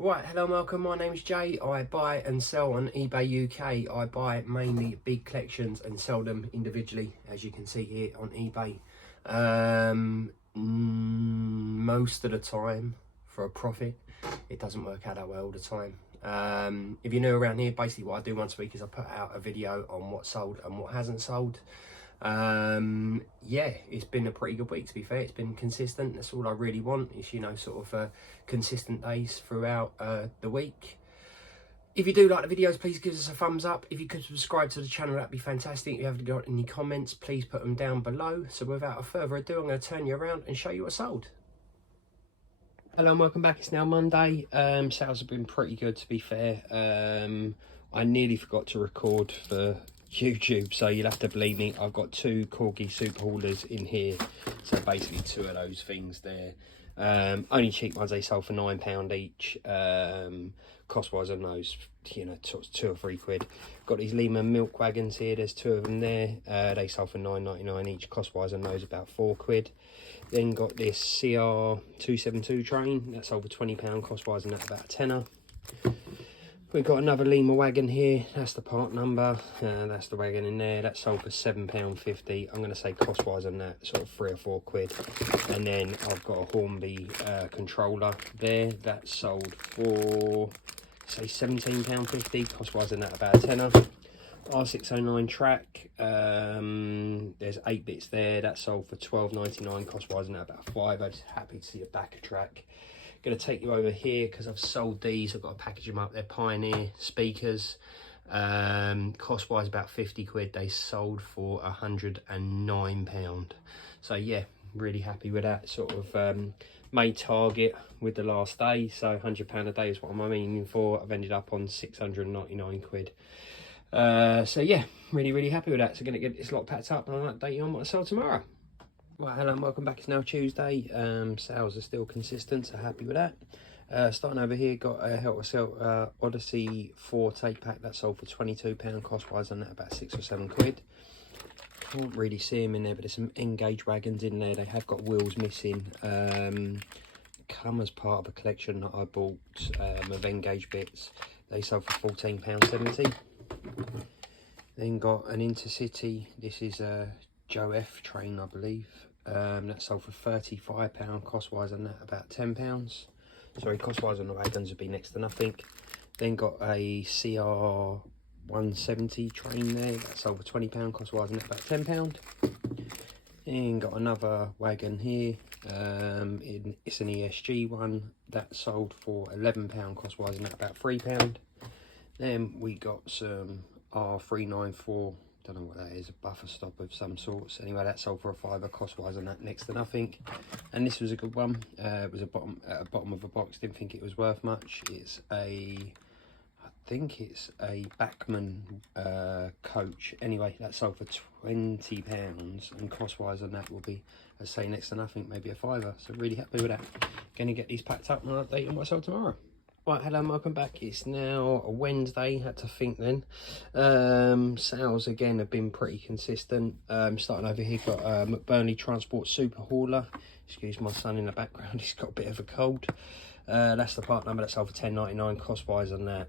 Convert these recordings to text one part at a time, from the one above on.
Right, hello and welcome. My name's Jay. I buy and sell on eBay UK. I buy mainly big collections and sell them individually, as you can see here on eBay. Most of the time for a profit. It doesn't work out that way all the time. If you're new around here, basically what I do once a week is I put out a video on what sold and what hasn't sold. Yeah, it's been a pretty good week, to be fair. It's been consistent. That's all I really want, is, you know, sort of consistent days throughout the week. If you do like the videos, please give us a thumbs up. If you could subscribe to the channel, that'd be fantastic. If you haven't got any comments, please put them down below. So without further ado, I'm going to turn you around and show you what sold. Hello and welcome back. It's now Monday. Sales have been pretty good, to be fair. I nearly forgot to record for YouTube, so you'll have to believe me. I've got two Corgi super haulers in here, so basically two of those things there. Only cheap ones, they sold for £9 each. Cost wise on those, you know, £2 or £3. Got these Lehman milk wagons here, there's two of them there. They sold for £9.99 each. Cost wise on those about £4. Then got this CR272 train, that sold for £20. Cost wise on that about a tenner. We've got another Lima wagon here, that's the part number, that's the wagon in there, that sold for £7.50. I'm going to say cost wise on that, sort of £3 or £4. And then I've got a Hornby controller there, that sold for, say, £17.50, cost wise on that about a tenner. R609 track, there's 8 bits there, that sold for £12.99, cost wise on that about a £5. I'm just happy to see a backer track. Going to take you over here because I've sold these. I've got to package them up. They're Pioneer speakers. Cost wise about £50. They sold for £109. So yeah, really happy with that. Sort of made target with the last day. So £100 a day is what I'm aiming for. I've ended up on £699. So yeah, really happy with that. So going to get this lot packed up and I'll update you on what I sell tomorrow. Right, hello and welcome back. It's now Tuesday. Sales are still consistent, so happy with that. Starting over here, got a Help Yourself Odyssey 4 take pack that sold for £22. Cost wise on that about £6 or £7. Can't really see them in there, but there's some Engage wagons in there. They have got wheels missing. Come as part of a collection that I bought of Engage bits. They sold for £14.70. Then got an Intercity. This is a Joe F train, I believe. That sold for £35. Cost wise on that about £10. Sorry, cost wise on the wagons would be next to nothing. Then got a CR170 train there, that sold for £20. Cost wise on that about £10. And got another wagon here. It's an ESG one that sold for £11. Cost wise on that about £3. Then we got some R394. Don't know what that is, a buffer stop of some sorts. Anyway, that sold for a £5. Cost wise on that next to nothing. And this was a good one. It was at the bottom of a box. Didn't think it was worth much. It's I think it's a Bachmann coach. Anyway, that sold for £20, and cost wise on that will be, let's say, next to nothing, maybe a £5. So really happy with that. Gonna get these packed up and I'll update you on what I sold tomorrow. Right, hello and welcome back. It's now a Wednesday, had to think then. Sales again have been pretty consistent. Starting over here, got McBurney Transport Super Hauler. Excuse my son in the background, he's got a bit of a cold. That's the part number that sold for £10.99. Cost wise on that,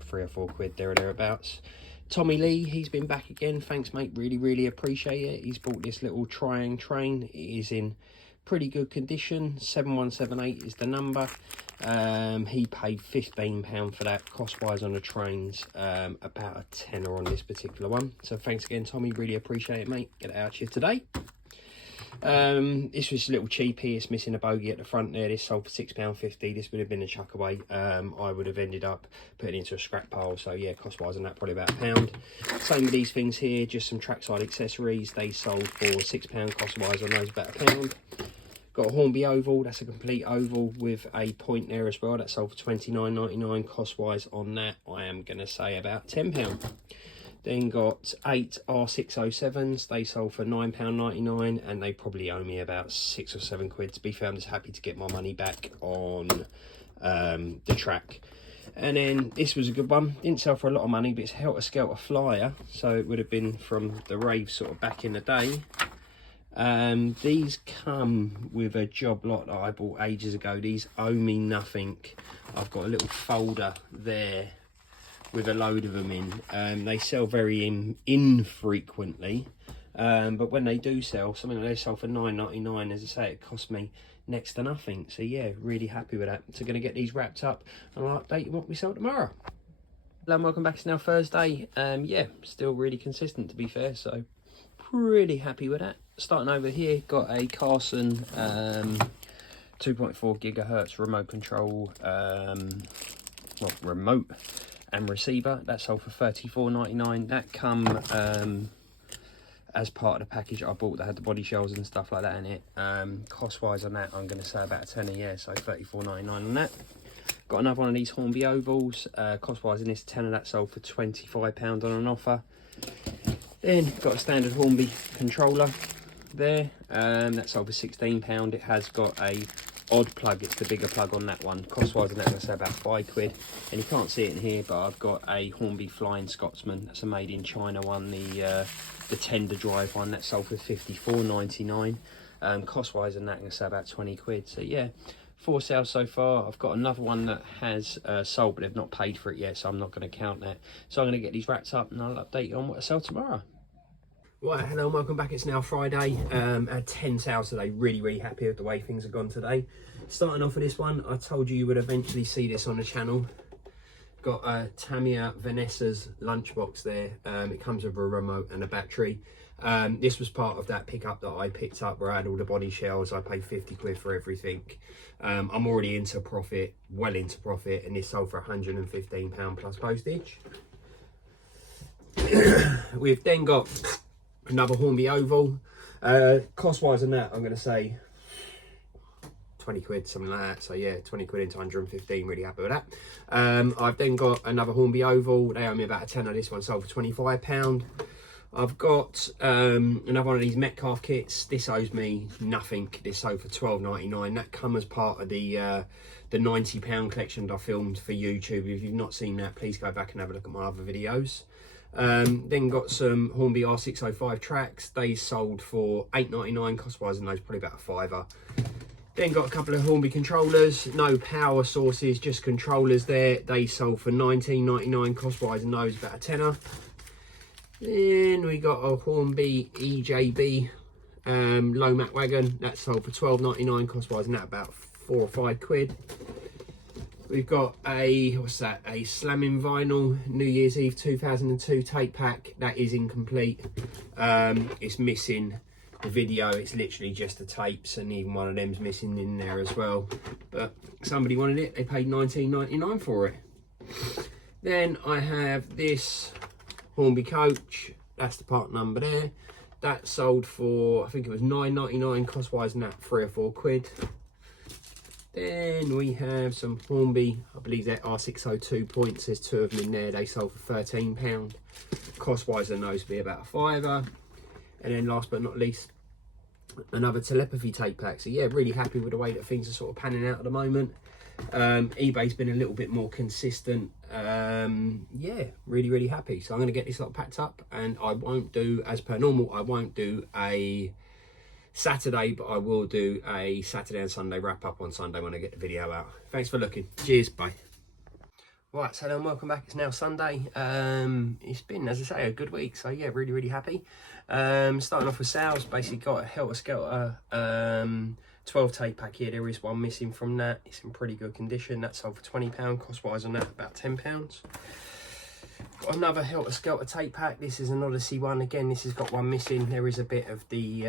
£3 or £4 there or thereabouts. Tommy Lee, he's been back again. Thanks, mate, really appreciate it. He's bought this little Triang train. It is in pretty good condition. 7178 is the number. He paid £15 for that. Cost wise on the trains, about a tenner on this particular one. So thanks again, Tommy, really appreciate it, mate. Get it out to you today. This was a little cheap here. It's missing a bogey at the front there. This sold for £6.50. This would have been a chuck away. I would have ended up putting it into a scrap pile. So yeah, cost wise on that probably about £1. Same with these things here, just some trackside accessories. They sold for £6. Cost wise on those about £1. Got a Hornby oval, that's a complete oval with a point there as well. That sold for £29.99. Cost wise on that, I am going to say about £10. Then got 8 R607s. They sold for £9.99, and they probably owe me about £6 or £7. To be fair, I'm just happy to get my money back on the track. And then this was a good one. Didn't sell for a lot of money, but it's Helter Skelter Flyer. So it would have been from the rave sort of back in the day. These come with a job lot that I bought ages ago. These owe me nothing. I've got a little folder there with a load of them in. They sell very infrequently, but when they do sell, something that they sell for $9.99, as I say, it cost me next to nothing. So yeah, really happy with that. So going to get these wrapped up and I'll update you what we sell tomorrow. Hello and welcome back. It's now Thursday. Yeah, still really consistent to be fair, so pretty happy with that. Starting over here, got a Carson 2.4 gigahertz remote control, well, remote and receiver. That sold for $34.99. That come as part of the package I bought that had the body shells and stuff like that in it. Cost wise on that, I'm going to say about a tenner, yeah, so $34.99 on that. Got another one of these Hornby ovals, cost wise in this tenner, that sold for £25 on an offer. Then got a standard Hornby controller there, that sold for £16. It has got a odd plug, it's the bigger plug on that one. Cost wise on that, I'm going to say about £5. And you can't see it in here, but I've got a Hornby Flying Scotsman. That's a made in China one, the tender drive one, that sold for $54.99. Cost wise on that, I'm going to say about £20. So yeah, 4 sales so far. I've got another one that has sold, but they've not paid for it yet, so I'm not going to count that. So I'm going to get these wrapped up and I'll update you on what I sell tomorrow. Right, hello and welcome back. It's now Friday. I had 10 sales today. Really happy with the way things have gone today. Starting off with this one, I told you would eventually see this on the channel. Got Tamiya Vanessa's lunchbox there. It comes with a remote and a battery. This was part of that pickup that I picked up where I had all the body shells. I paid £50 for everything. I'm already into profit, well into profit, and this sold for £115 plus postage. We've then got another Hornby oval. Cost wise on that, I'm going to say £20, something like that. So yeah, £20 into 115, really happy with that. I've then got another Hornby oval. They owe me about a tenner. This one sold for £25. I've got another one of these Metcalf kits. This owes me nothing. This sold for £12.99. That come as part of the £90 collection that I filmed for YouTube. If you've not seen that, please go back and have a look at my other videos. Then got some Hornby R605 tracks. They sold for $8.99. Cost wise on those, probably about a fiver. Then got a couple of Hornby controllers, no power sources, just controllers there. They sold for $19.99. Cost wise on those, about a tenner. Then we got a Hornby EJB low mat wagon. That sold for $12.99. Cost wise on that, about £4 or £5. We've got a, what's that, a Slamming Vinyl New Year's Eve 2002 tape pack. That is incomplete. It's missing the video. It's literally just the tapes, and even one of them's missing in there as well. But somebody wanted it. They paid $19.99 for it. Then I have this Hornby coach. That's the part number there. That sold for, I think it was $9.99. Cost wise on that, £3 or £4. Then we have some Hornby, I believe they're R602 points. There's 2 of them in there. They sold for £13. Cost wise on those would be about a fiver. And then last but not least, another telepathy tape pack. So yeah, really happy with the way that things are sort of panning out at the moment. eBay's been a little bit more consistent. Yeah, really happy. So I'm going to get this lot packed up, and I won't do, as per normal, I won't do a Saturday, but I will do a Saturday and Sunday wrap up on Sunday when I get the video out. Thanks for looking. Cheers, bye. Right, so then welcome back. It's now Sunday. It's been, as I say, a good week. So yeah, really happy. Starting off with sales, basically got a Helter Skelter 12 tape pack here. There is one missing from that. It's in pretty good condition. That sold for £20. Cost wise on that, about £10. Got another Helter Skelter tape pack. This is an Odyssey one. Again, this has got one missing. There is a bit of the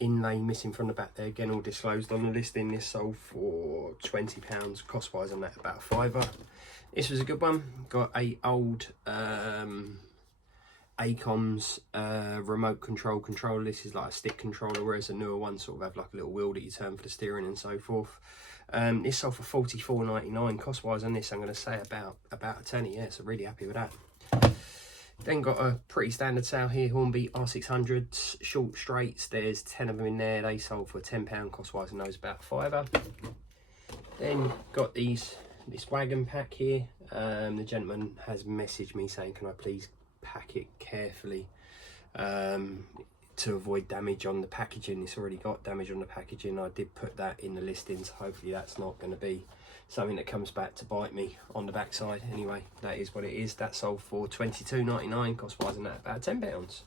inlay missing from the back there. Again, all disclosed on the listing. This sold for £20. Cost wise on that, about a fiver. This was a good one. Got a old Acom's remote controller. This is like a stick controller, whereas the newer ones sort of have like a little wheel that you turn for the steering and so forth. This sold for $44.99. Cost wise on this, I'm going to say about a tenner. Yeah, so really happy with that. Then got a pretty standard sale here, Hornby R600s short straights. There's 10 of them in there. They sold for £10. Cost wise on those, about a fiver. Then got this wagon pack here. The gentleman has messaged me saying, can I please pack it carefully. to avoid damage on the packaging. It's already got damage on the packaging. I did put that in the listings. Hopefully that's not going to be something that comes back to bite me on the backside. Anyway, that is what it is. That sold for £22.99, cost wise, and that about £10.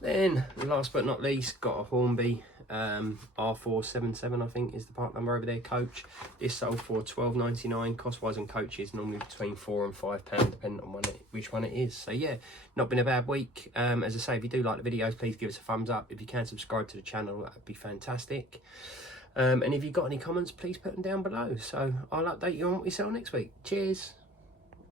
Then last but not least, got a Hornby R477, I think is the part number over there, coach. This sold for £12.99, cost wise on coaches normally between £4 and £5 depending on which one it is. So yeah, not been a bad week. As I say, if you do like the videos, please give us a thumbs up. If you can subscribe to the channel, that would be fantastic. And if you've got any comments, please put them down below. So I'll update you on what we sell next week. Cheers.